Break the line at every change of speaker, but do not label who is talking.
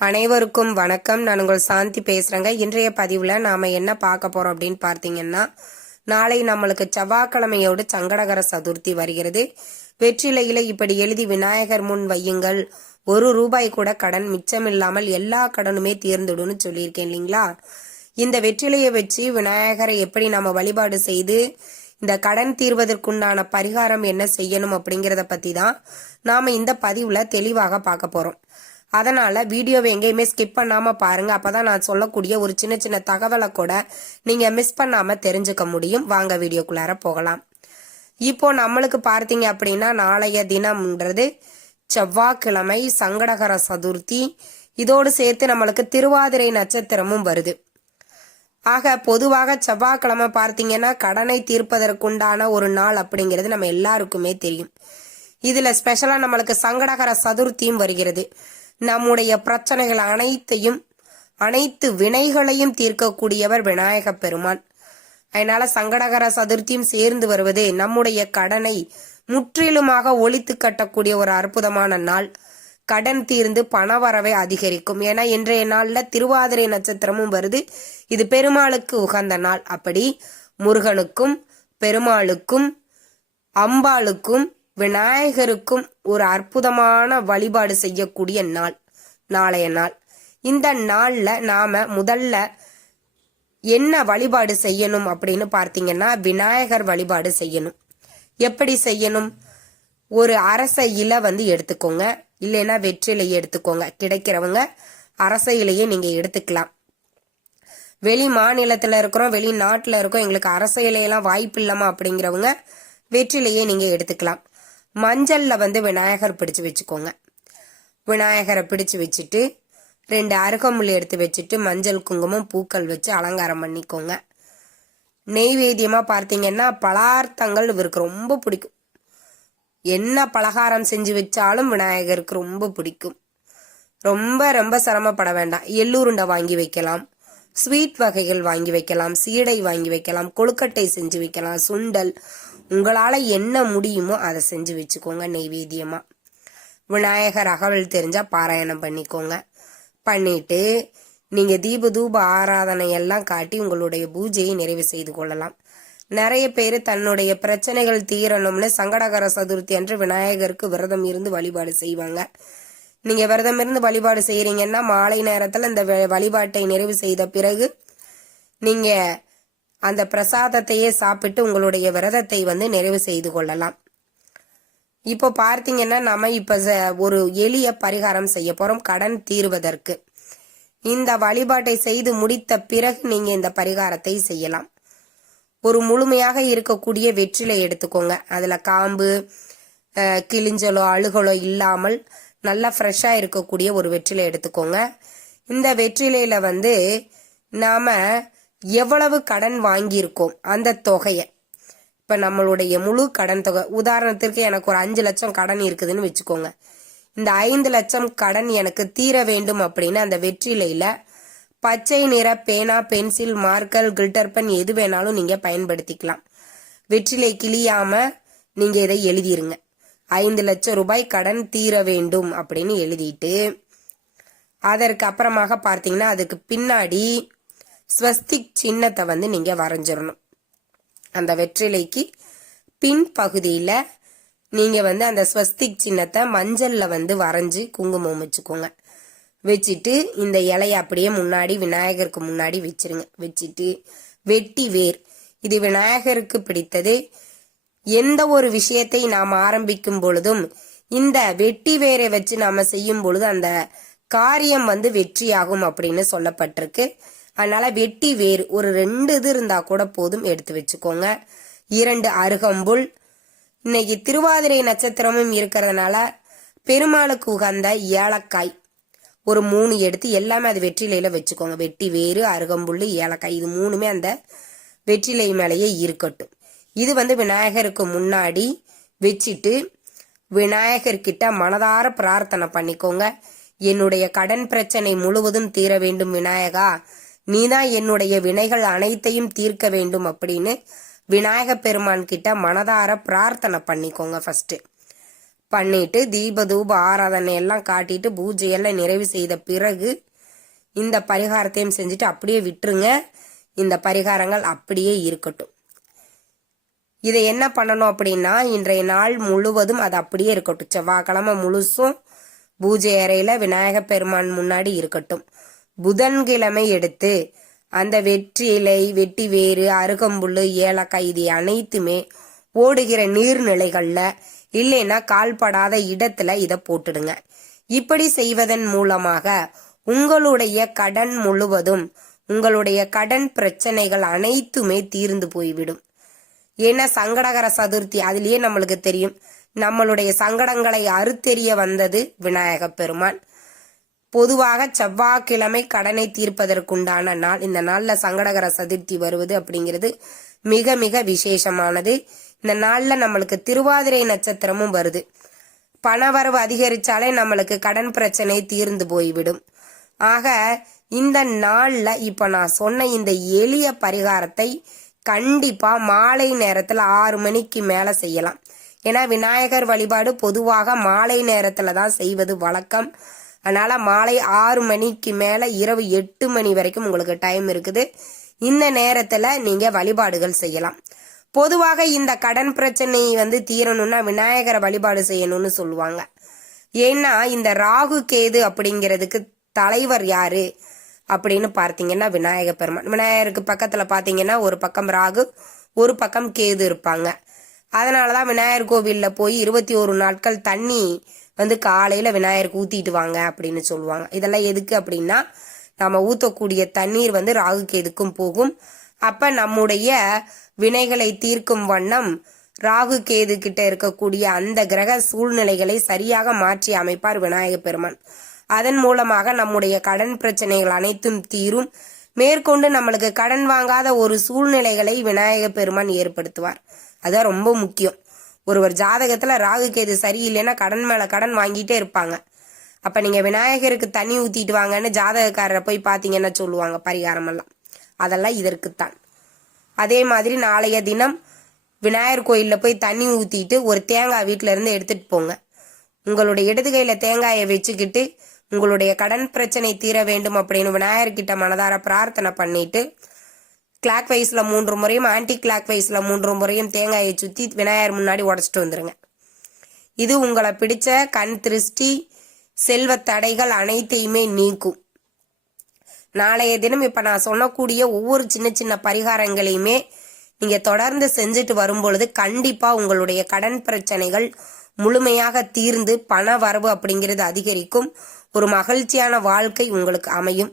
அனைவருக்கும் வணக்கம். நான் உங்கள் சாந்தி பேசுறேங்க. இன்றைய பதிவுல நாம என்ன பார்க்க போறோம் அப்படின்னு பார்த்தீங்கன்னா நாளை நம்மளுக்கு செவ்வாய்க்கிழமையோடு சங்கடகர சதுர்த்தி வருகிறது. வெற்றிலையில இப்படி எழுதி விநாயகர் முன் வையுங்கள். ஒரு ரூபாய் கூட கடன் மிச்சமில்லாமல் எல்லா கடனுமே தீர்ந்துடும்னு சொல்லியிருக்கேன் இல்லைங்களா? இந்த வெற்றிலையை வச்சு விநாயகரை எப்படி நம்ம வழிபாடு செய்து இந்த கடன் தீர்வதற்குண்டான பரிகாரம் என்ன செய்யணும் அப்படிங்கிறத பத்தி தான் நாம இந்த பதிவுல தெளிவாக பார்க்க போறோம். அதனால் வீடியோவை எங்கேயுமே ஸ்கிப் பண்ணாமல் பாருங்கள் அப்போ தான் நான் சொல்லக்கூடிய ஒரு சின்ன சின்ன தகவலை கூட நீங்கள் மிஸ் பண்ணாமல் தெரிஞ்சுக்க முடியும். வாங்க வீடியோக்குள்ளார போகலாம். இப்போ நம்மளுக்கு பார்த்தீங்க அப்படின்னா நாளைய தினம்ன்றது செவ்வாய்க்கிழமை சங்கடகர சதுர்த்தி. இதோடு சேர்த்து நம்மளுக்கு திருவாதிரை நட்சத்திரமும் வருது. ஆக பொதுவாக செவ்வாய்க்கிழமை பார்த்தீங்கன்னா கடனை தீர்ப்பதற்குண்டான ஒரு நாள் அப்படிங்கிறது நம்ம எல்லாருக்குமே தெரியும். இதில் ஸ்பெஷலாக நம்மளுக்கு சங்கடகர சதுர்த்தியும் வருகிறது. நம்முடைய பிரச்சனைகள் அனைத்தையும் அனைத்து வினைகளையும் தீர்க்கக்கூடியவர் விநாயக பெருமான். அதனால சங்கடகர சதுர்த்தியும் சேர்ந்து வருவது நம்முடைய கடனை முற்றிலுமாக ஒழித்து கட்டக்கூடிய ஒரு அற்புதமான நாள். கடன் தீர்ந்து பண வரவை அதிகரிக்கும். ஏன்னா இன்றைய நாள்ல திருவாதிரை நட்சத்திரமும் வருது. இது பெருமாளுக்கு உகந்த நாள். அப்படி முருகனுக்கும் பெருமாளுக்கும் அம்பாளுக்கும் விநாயகருக்கும் ஒரு அற்புதமான வழிபாடு செய்யக்கூடிய நாள் நாளைய நாள். இந்த நாள்ல நாம முதல்ல என்ன வழிபாடு செய்யணும் அப்படின்னு பார்த்தீங்கன்னா விநாயகர் வழிபாடு செய்யணும். எப்படி செய்யணும்? ஒரு அரச இலை வந்து எடுத்துக்கோங்க. இல்லைன்னா வெற்றிலையை எடுத்துக்கோங்க. கிடைக்கிறவங்க அரச இலையை நீங்க எடுத்துக்கலாம். வெளி மாநிலத்துல இருக்கிறோம் வெளிநாட்டில் இருக்கோம் எங்களுக்கு அரச இலையெல்லாம் வாய்ப்பு இல்லாம அப்படிங்கிறவங்க வெற்றிலையே நீங்க எடுத்துக்கலாம். மஞ்சளில் வந்து விநாயகர் பிடிச்சு வச்சுக்கோங்க. விநாயகரை பிடிச்சு வச்சுட்டு ரெண்டு அருகம்புல் எடுத்து வச்சுட்டு மஞ்சள் குங்குமம் பூக்கள் வச்சு அலங்காரம் பண்ணிக்கோங்க. நெய்வேத்தியமாக பார்த்தீங்கன்னா பலார்த்தங்கள் இவருக்கு ரொம்ப பிடிக்கும். என்ன பலகாரம் செஞ்சு வச்சாலும் விநாயகருக்கு ரொம்ப பிடிக்கும். ரொம்ப ரொம்ப சிரமப்பட வேண்டாம். எள்ளுருண்டை வாங்கி வைக்கலாம். ஸ்வீட் வகைகள் வாங்கி வைக்கலாம். சீடை வாங்கி வைக்கலாம். கொழுக்கட்டை செஞ்சு வைக்கலாம். சுண்டல் உங்களால் என்ன முடியுமோ அதை செஞ்சு வச்சுக்கோங்க நெய்வேத்தியமா. விநாயகர் அகவல் தெரிஞ்சால் பாராயணம் பண்ணிக்கோங்க. பண்ணிட்டு நீங்கள் தீப தூப ஆராதனை எல்லாம் காட்டி உங்களுடைய பூஜையை நிறைவு செய்து கொள்ளலாம். நிறைய பேர் தன்னுடைய பிரச்சனைகள் தீரணும்னு சங்கடகர சதுர்த்தி அன்று விநாயகருக்கு விரதம் இருந்து வழிபாடு செய்வாங்க. நீங்கள் விரதம் இருந்து வழிபாடு செய்கிறீங்கன்னா மாலை நேரத்தில் இந்த வழிபாட்டை நிறைவு செய்த பிறகு நீங்கள் அந்த பிரசாதத்தையே சாப்பிட்டு உங்களுடைய விரதத்தை வந்து நிறைவு செய்து கொள்ளலாம். இப்போ பார்த்தீங்கன்னா நம்ம இப்போ ச- ஒரு எளிய பரிகாரம் செய்ய போகிறோம் கடன் தீர்வதற்கு. இந்த வழிபாட்டை செய்து முடித்த பிறகு நீங்கள் இந்த பரிகாரத்தை செய்யலாம். ஒரு முழுமையாக இருக்கக்கூடிய வெற்றிலை எடுத்துக்கோங்க. அதில் காம்பு கிழிஞ்சலோ அழுகலோ இல்லாமல் நல்லா ஃப்ரெஷ்ஷாக இருக்கக்கூடிய ஒரு வெற்றிலை எடுத்துக்கோங்க. இந்த வெற்றிலையில் வந்து நாம் எவ்வளவு கடன் வாங்கியிருக்கோம் அந்த தொகையை. இப்போ நம்மளுடைய முழு கடன் தொகை உதாரணத்திற்கு எனக்கு ஒரு அஞ்சு லட்சம் கடன் இருக்குதுன்னு வச்சுக்கோங்க. இந்த ஐந்து லட்சம் கடன் எனக்கு தீர வேண்டும் அப்படின்னு அந்த வெற்றிலையில பச்சை நிற பேனா பென்சில் மார்க்கர் கில்டர் பென் எது வேணாலும் நீங்க பயன்படுத்திக்கலாம். வெற்றிலை கிளியாம நீங்க இதை எழுதிருங்க. ஐந்து லட்சம் ரூபாய் கடன் தீர வேண்டும் அப்படின்னு எழுதிட்டு அதற்கு அப்புறமாக பார்த்தீங்கன்னா அதுக்கு பின்னாடி ஸ்வஸ்திக் சின்னத்தை வந்து நீங்கள் வரைஞ்சிடணும் அந்த வெற்றிலைக்கு பின் பகுதியில் நீங்கள் வந்து அந்த ஸ்வஸ்திக் சின்னத்தை மஞ்சளில் வந்து வரைஞ்சி குங்குமம் வச்சுக்கோங்க. வச்சுட்டு இந்த இலைய அப்படியே முன்னாடி விநாயகருக்கு முன்னாடி வச்சிருங்க. வச்சுட்டு வெட்டி வேர். இது விநாயகருக்கு பிடித்தது. எந்த ஒரு விஷயத்தை நாம் ஆரம்பிக்கும் பொழுதும் இந்த வெட்டி வேரை வச்சு நாம் செய்யும் பொழுது அந்த காரியம் வந்து வெற்றியாகும் அப்படின்னு சொல்லப்பட்டிருக்கு. அதனால வெட்டி வேர் ஒரு ரெண்டு இது இருந்தா கூட போதும் எடுத்து வச்சுக்கோங்க. இரண்டு அருகம்புல். இன்னைக்கு திருவாதிரை நட்சத்திரமும் இருக்கிறதுனால பெருமாளுக்கு உகந்த ஏலக்காய். ஒரு மூணு எடுத்து எல்லாமே அது வெற்றிலையில வச்சுக்கோங்க. வெட்டி வேறு அருகம்புல் ஏலக்காய் இது மூணுமே அந்த வெற்றிலை மேலேயே இருக்கட்டும். இது வந்து விநாயகருக்கு முன்னாடி வச்சுட்டு விநாயகர்கிட்ட மனதார பிரார்த்தனை பண்ணிக்கோங்க. என்னுடைய கடன் பிரச்சனை முழுவதும் தீர வேண்டும் விநாயகா. நீதான் என்னுடைய வினைகள் அனைத்தையும் தீர்க்க வேண்டும் அப்படின்னு விநாயக பெருமான் கிட்ட மனதார பிரார்த்தனை பண்ணிக்கோங்க ஃபர்ஸ்ட் பண்ணிட்டு தீப தூப ஆராதனை எல்லாம் காட்டிட்டு பூஜையெல்லாம் நிறைவு செய்த பிறகு இந்த பரிகாரத்தையும் செஞ்சுட்டு அப்படியே விட்டுருங்க. இந்த பரிகாரங்கள் அப்படியே இருக்கட்டும். இதை என்ன பண்ணணும் அப்படின்னா இன்றைய நாள் முழுவதும் அது அப்படியே இருக்கட்டும். செவ்வாய்க்கிழமை முழுசும் பூஜை அறையில விநாயகப் பெருமான் முன்னாடி இருக்கட்டும். புதன்கிழமை எடுத்து அந்த வெற்றி இலை வெட்டி வேறு அருகம்புல்லு ஏலக்காய் இது அனைத்துமே ஓடுகிற நீர்நிலைகள்ல இல்லைன்னா கால்படாத இடத்துல இதை போட்டுடுங்க. இப்படி செய்வதன் மூலமாக உங்களுடைய கடன் முழுவதும் உங்களுடைய கடன் பிரச்சனைகள் அனைத்துமே தீர்ந்து போய்விடும். ஏன்னா சங்கடகர சதுர்த்தி அதுலயே நம்மளுக்கு தெரியும். நம்மளுடைய சங்கடங்களை அறுத்தெறிய வந்தது விநாயக பெருமான். பொதுவாக செவ்வாய்க்கிழமை கடனை தீர்ப்பதற்குண்டான நாள். இந்த நாளில் சங்கடகர சதுர்த்தி வருவது அப்படிங்கிறது மிக மிக விசேஷமானது. இந்த நாளில் நம்மளுக்கு திருவாதிரை நட்சத்திரமும் வருது. பணவரவு அதிகரிச்சாலே நம்மளுக்கு கடன் பிரச்சனை தீர்ந்து போய்விடும். ஆக இந்த நாளில் இப்போ நான் சொன்ன இந்த எளிய பரிகாரத்தை கண்டிப்பாக மாலை நேரத்தில் ஆறு மணிக்கு மேலே செய்யலாம். ஏன்னா விநாயகர் வழிபாடு பொதுவாக மாலை நேரத்தில் தான் செய்வது வழக்கம். அதனால் மாலை ஆறு மணிக்கு மேலே இரவு எட்டு மணி வரைக்கும் உங்களுக்கு டைம் இருக்குது. இந்த நேரத்தில் நீங்கள் வழிபாடுகள் செய்யலாம். பொதுவாக இந்த கடன் பிரச்சனை வந்து தீரணும்னா விநாயகரை வழிபாடு செய்யணும்னு சொல்லுவாங்க. ஏன்னா இந்த ராகு கேது அப்படிங்கிறதுக்கு தலைவர் யாரு? அப்படின்னு பார்த்தீங்கன்னா விநாயக பெருமான். விநாயகருக்கு பக்கத்துல பார்த்தீங்கன்னா ஒரு பக்கம் ராகு ஒரு பக்கம் கேது இருப்பாங்க. அதனாலதான் விநாயகர் கோவில்ல போய் இருபத்தி ஒரு நாட்கள் தண்ணி வந்து காலையில் விநாயகருக்கு ஊற்றிட்டு வாங்க அப்படின்னு சொல்லுவாங்க. இதெல்லாம் எதுக்கு அப்படின்னா நம்ம ஊற்றக்கூடிய தண்ணீர் வந்து ராகு கேதுக்கும் போகும். அப்போ நம்முடைய வினைகளை தீர்க்கும் வண்ணம் ராகு கேது கிட்ட இருக்கக்கூடிய அந்த கிரக சூழ்நிலைகளை சரியாக மாற்றி அமைப்பார் விநாயக பெருமான். அதன் மூலமாக நம்முடைய கடன் பிரச்சனைகள் அனைத்தும் தீரும். மேற்கொண்டு நம்மளுக்கு கடன் வாங்காத ஒரு சூழ்நிலைகளை விநாயக பெருமான் ஏற்படுத்துவார். அதான் ரொம்ப முக்கியம். ஒருவர் ஜாதகத்துல ராகு கேது சரியில்லைன்னா கடன் மேல கடன் வாங்கிட்டே இருப்பாங்க. அப்ப நீங்க விநாயகருக்கு தண்ணி ஊத்திட்டு வாங்கன்னு ஜாதகக்காரரை போய் பாத்தீங்கன்னா சொல்லுவாங்க பரிகாரம் எல்லாம் அதெல்லாம் இதற்குத்தான். அதே மாதிரி நாளைய தினம் விநாயகர் கோயில்ல போய் தண்ணி ஊத்திட்டு ஒரு தேங்காய் வீட்ல இருந்து எடுத்துட்டு போங்க. உங்களுடைய இடது கையில தேங்காயை வச்சுக்கிட்டு உங்களுடைய கடன் பிரச்சனை தீர வேண்டும் அப்படின்னு விநாயகர்கிட்ட மனதார பிரார்த்தனை பண்ணிட்டு கிளாக் வைஸில் மூன்று முறையும் ஆன்டி கிளாக் வைஸில் மூன்று முறையும் தேங்காயை சுற்றி விநாயகர் முன்னாடி உடச்சிட்டு வந்துடுங்க இது உங்களை பிடிச்ச கண் திருஷ்டி செல்வ தடைகள் அனைத்தையுமே நீக்கும். நாளைய தினம் இப்போ நான் சொல்லக்கூடிய ஒவ்வொரு சின்ன சின்ன பரிகாரங்களையுமே நீங்கள் தொடர்ந்து செஞ்சுட்டு வரும்பொழுது கண்டிப்பாக உங்களுடைய கடன் பிரச்சனைகள் முழுமையாக தீர்ந்து பண வரவு அப்படிங்கிறது அதிகரிக்கும். ஒரு மகிழ்ச்சியான வாழ்க்கை உங்களுக்கு அமையும்.